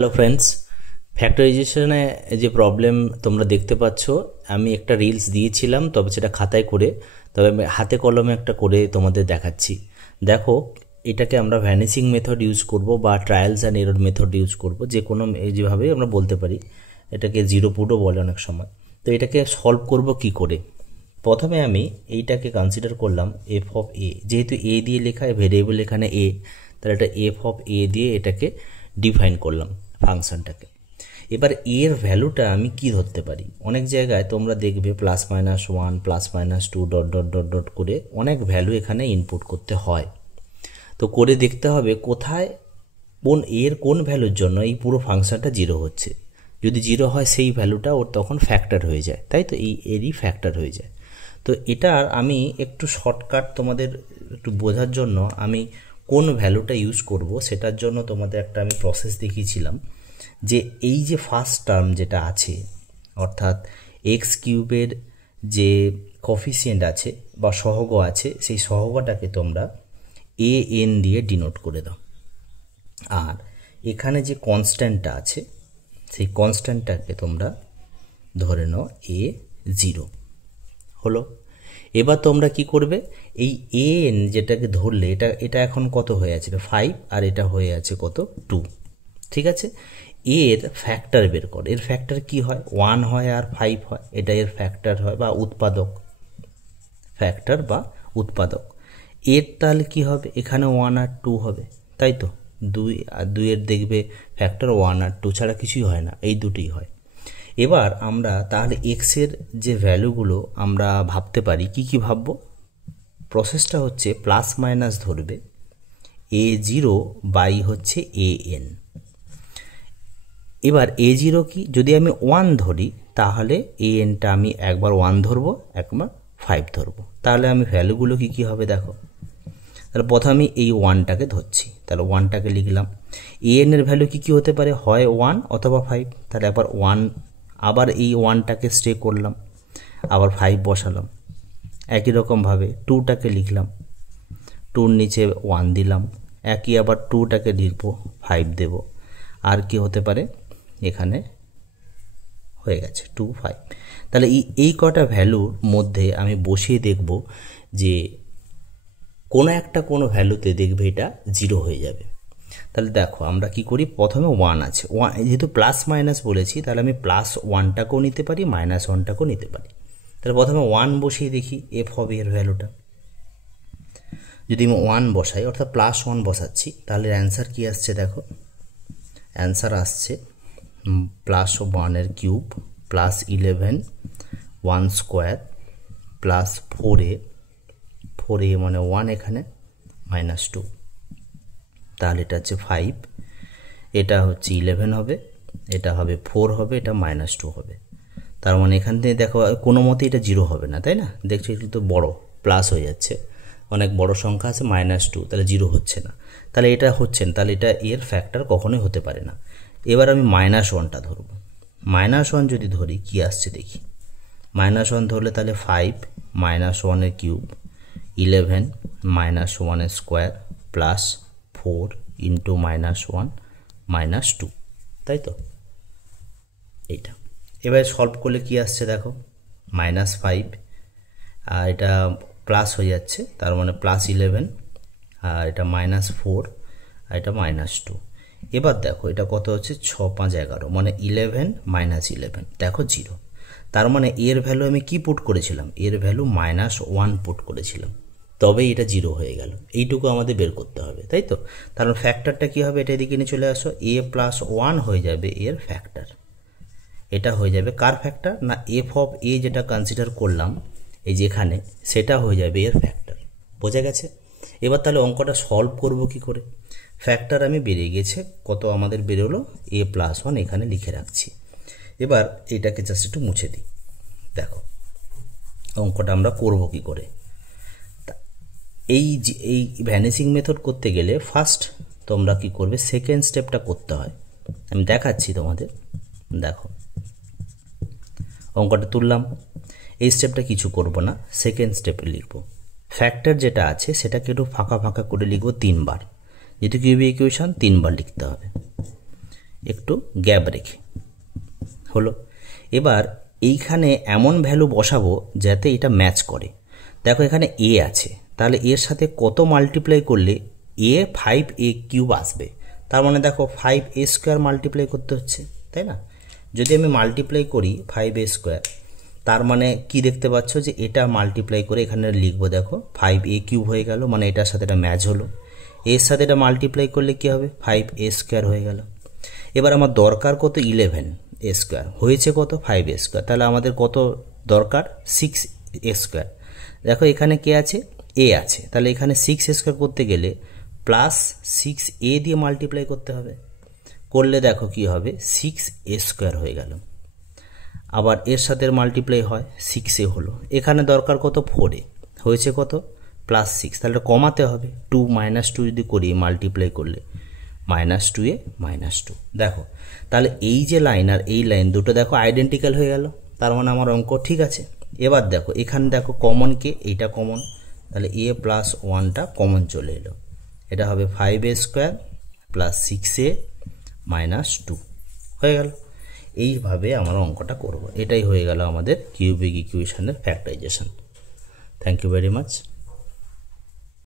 Hello friends, ফ্যাক্টরাইজেশনে যে problem তোমরা দেখতে পাচ্ছ, আমি একটা রিলস দিয়েছিলাম, তবে সেটা খাতায় করে, তবে আমি হাতে কলমে একটা করে তোমাদের দেখাচ্ছি। দেখো, এটাকে আমরা ভ্যানিসিং মেথড ইউজ করব বা trials and error method use করব, যে কোনো যেভাবে আমরা বলতে পারি। এটাকে জিরো পুটও বলে অনেক সময়। তো এটাকে সলভ করব কি করে? প্রথমে আমি এইটাকে কনসিডার করলাম এফ অফ এ, যেহেতু এ দিয়ে লেখা, ভেরিয়েবল এখানে এ, তাহলে এটা এফ অফ এ দিয়ে এটাকে ডিফাইন করলাম ফাংশনটাকে। এবার এর ভ্যালুটা আমি কি ধরতে পারি? অনেক জায়গায় তোমরা দেখবে +-1 +-2 ডট ডট ডট ডট করে অনেক ভ্যালু এখানে ইনপুট করতে হয়। তো করে দেখতে হবে কোথায় কোন ভ্যালুর জন্য এই পুরো ফাংশনটা জিরো হচ্ছে। যদি জিরো হয় সেই ভ্যালুটা ওর তখন ফ্যাক্টর হয়ে যায়, তাই তো এরই ফ্যাক্টর হয়ে যায়। তো এটার আমি একটু শর্টকাট তোমাদের একটু বোঝার জন্য আমি কোন ভ্যালুটা ইউজ করব সেটার জন্য তোমাদের একটা আমি প্রসেস দেখিয়েছিলাম। যে এই যে ফার্স্ট টার্ম যেটা আছে, অর্থাৎ এক্স কিউবের যে কফিসিয়েন্ট আছে বা সহগ আছে, সেই সহগটাকে তোমরা এ এন দিয়ে ডিনোট করে দাও। আর এখানে যে কনস্ট্যান্টটা আছে, সেই কনস্ট্যান্টটাকে তোমরা ধরে নাও A0 হলো। এবার তোমরা কি করবে? এই এন যেটাকে ধরলে, এটা এখন কত হয়ে আছে? 5, আর এটা হয়ে আছে কত? 2। ঠিক আছে, এর ফ্যাক্টর বের কর। এর ফ্যাক্টর কি হয়? 1 হয় আর 5 হয়, এটা এর ফ্যাক্টর হয় বা উৎপাদক, ফ্যাক্টর বা উৎপাদক। এর তাহলে কি হবে? এখানে 1 আর 2 হবে, তাই তো। 2 আর 2 এর দেখবে ফ্যাক্টর 1 আর 2 ছাড়া কিছুই হয় না, এই দুটোই হয়। এবার আমরা তাহলে এক্সের যে ভ্যালুগুলো আমরা ভাবতে পারি, কি কি ভাববো? প্রসেসটা হচ্ছে প্লাস মাইনাস ধরবে A0 বাই হচ্ছে AN। এবার A0 কি? যদি আমি 1 ধরি তাহলে ANটা আমি একবার 1 ধরবো, একবার 5 ধরবো। তাহলে আমি ভ্যালুগুলো কি কি হবে দেখো। তাহলে প্রথমে এই 1টাকে ধরছি, তাহলে 1টাকে লিখলাম। AN এর ভ্যালু কি কি হতে পারে? হয় 1 অথবা 5। তাহলে আবার 1, আবার এই 1টাকে স্টে করলাম, আবার 5 বসালাম। একই রকমভাবে 2টাকে লিখলাম, 2র নিচে 1 দিলাম, একই আবার 2টাকে লিখবো, 5 দেব। আর কি হতে পারে? এখানে হয়ে গেছে 2, 5। তাহলে এই কটা ভ্যালুর মধ্যে আমি বসিয়ে দেখব যে কোনো ভ্যালুতে দেখবে এটা জিরো হয়ে যাবে। তাহলে দেখো আমরা কি করি, প্রথমে 1 আছে, যেহেতু প্লাস মাইনাস বলেছি, তাহলে আমি +1টাকেও নিতে পারি, -1টাকেও নিতে পারি। তাহলে প্রথমে 1 বসিয়ে দেখি এফ হবে এর ভ্যালুটা। যদি আমি 1 বসাই, অর্থাৎ +1 বসাচ্ছি, তাহলে অ্যান্সার কি আসছে দেখো। অ্যান্সার আসছে +1 এর কিউব +11 1 স্কোয়ার +4a, 4a মানে 1 এখানে, -2। তাহলে এটা হচ্ছে 5, এটা হচ্ছে 11 হবে, এটা হবে 4 হবে, এটা -2 হবে। তার মানে এখান থেকে দেখো কোনো মতে এটা জিরো হবে না, তাই না? দেখছো এটা তো বড় প্লাস হয়ে যাচ্ছে, অনেক বড় সংখ্যা আছে, -2, তাহলে জিরো হচ্ছে না। তাহলে এটা হচ্ছে না, তাহলে এটা এর ফ্যাক্টর কখনোই হতে পারে না। এবার আমি -1টা ধরবো। -1 যদি ধরি কি আসছে দেখি। -1 ধরলে তাহলে 5 -1 এর কিউব 11 -1 এর স্কোয়ার +4 ইন্টু -1 -2, তাই তো এইটা। এবার সলভ করলে কি আসছে দেখো, -5, আর এটা প্লাস হয়ে যাচ্ছে, তার মানে +11, আর এটা -4, আর এটা -2। এবার দেখো এটা কত হচ্ছে, 6 5 11, মানে 11 -11, দেখো 0। তার মানে এর ভ্যালু আমি কি পুট করেছিলাম? এর ভ্যালু -1 পুট করেছিলাম, তবেই এটা জিরো হয়ে গেল। এইটুকু আমাদের বের করতে হবে, তাই তো। কারণ ফ্যাক্টরটা কি হবে? এটা এদিকে নিয়ে চলে আসো, a+1 হয়ে যাবে এর ফ্যাক্টর। এটা হয়ে যাবে কার ফ্যাক্টর? না এফ অফ এ যেটা কনসিডার করলাম এই যেখানে, সেটা হয়ে যাবে এর ফ্যাক্টর। বোঝা গেছে? এবার তাহলে অঙ্কটা সলভ করব কি করে? ফ্যাক্টর আমি বেরিয়ে গেছে, কত আমাদের বেরোলো? a+1 এখানে লিখে রাখছি। এবার এটাকে জাস্ট একটু মুছে দিই। দেখো অঙ্কটা আমরা করব কি করে। এই ভ্যানিসিং মেথড করতে গেলে ফার্স্ট তোমরা কি করবে, সেকেন্ড স্টেপটা করতে হয়। আমি দেখাচ্ছি তোমাদের, দেখো অঙ্কটা তুললাম। এই স্টেপটা কিছু করব না, সেকেন্ড স্টেপে লিখব। ফ্যাক্টর যেটা আছে সেটাকে একটু ফাঁকা ফাঁকা করে লিখব 3 বার, যেহেতু কিউবিক ইকুয়েশন 3 বার লিখতে হবে। একটু গ্যাপ রেখে হলো। এবার এইখানে এমন ভ্যালু বসাবো যাতে এটা ম্যাচ করে। দেখো এখানে এ আছে, তাহলে এর সাথে কত মাল্টিপ্লাই করলে এ 5a³ আসবে। তার মানে দেখো 5a² মাল্টিপ্লাই করতে হচ্ছে, তাই না? যদি আমি মাল্টিপ্লাই করি 5a², তার মানে কি দেখতে পাচ্ছ যে এটা মাল্টিপ্লাই করে এখানে লিখবো, দেখো 5a³ হয়ে গেল, মানে এটার সাথে এটা ম্যাচ হলো। এর সাথে এটা মাল্টিপ্লাই করলে কি হবে, 5a² হয়ে গেল। এবার আমার দরকার কত, 11a², হয়েছে কত, 5a², তাহলে আমাদের কত দরকার, 6a²। দেখো এখানে কে আছে, এ আছে, তাহলে এখানে 6a² করতে গেলে প্লাস 6a দিয়ে মাল্টিপ্লাই করতে হবে, করলে দেখো কি হবে, 6a² হয়ে গেল। আবার এর সাথে মাল্টিপ্লাই হয়, 6a হলো। এখানে দরকার কত, 4a, হয়েছে কত, +6, তাহলে কমাতে হবে, 2 - 2 যদি করি মাল্টিপ্লাই করলে -2a -2। দেখো তাহলে এই যে লাইন আর এই লাইন দুটো দেখো আইডেন্টিক্যাল হয়ে গেল, তার মানে আমার অঙ্ক ঠিক আছে। এবার দেখো এখানে দেখো কমন কে, এইটা কমন, তাহলে a + 1টা কমন চলে এলো, এটা হবে 5a² + 6a - 2 হয়ে গেল। এইভাবে আমরা অঙ্কটা করব। এটাই হয়ে গেল আমাদের কিউবিক ইকুয়েশনের factorization. Thank you very much.